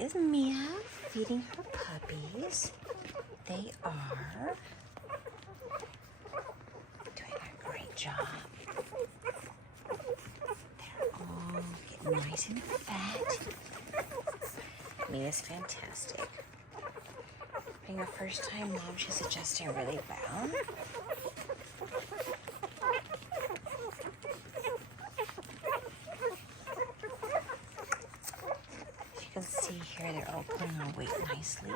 is Mia feeding her puppies. They are doing a great job. They're all getting nice and fat. Mia's fantastic. Being her first time mom, she's adjusting really well. You can see here they're all putting on weight nicely.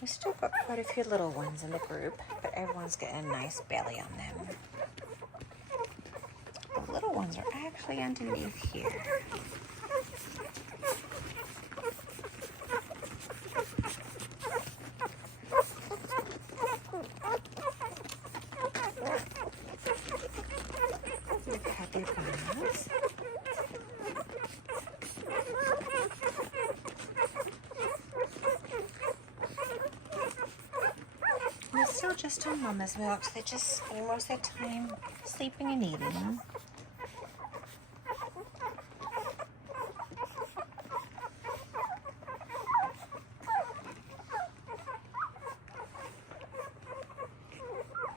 We still got quite a few little ones in the group, but everyone's getting a nice belly on them. The little ones are actually underneath here. Look at their bodies. They're still just on mama's milk, so they just spend most of their time sleeping and eating.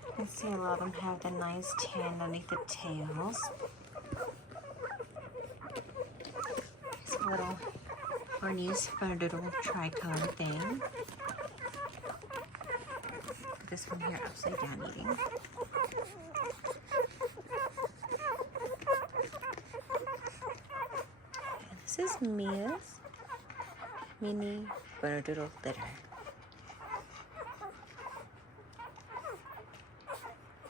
You can see a lot of them have the nice tan underneath the tails. It's a little Bernedoodle tricolor thing. This one here upside down eating. And this is Mia's mini Bernedoodle litter.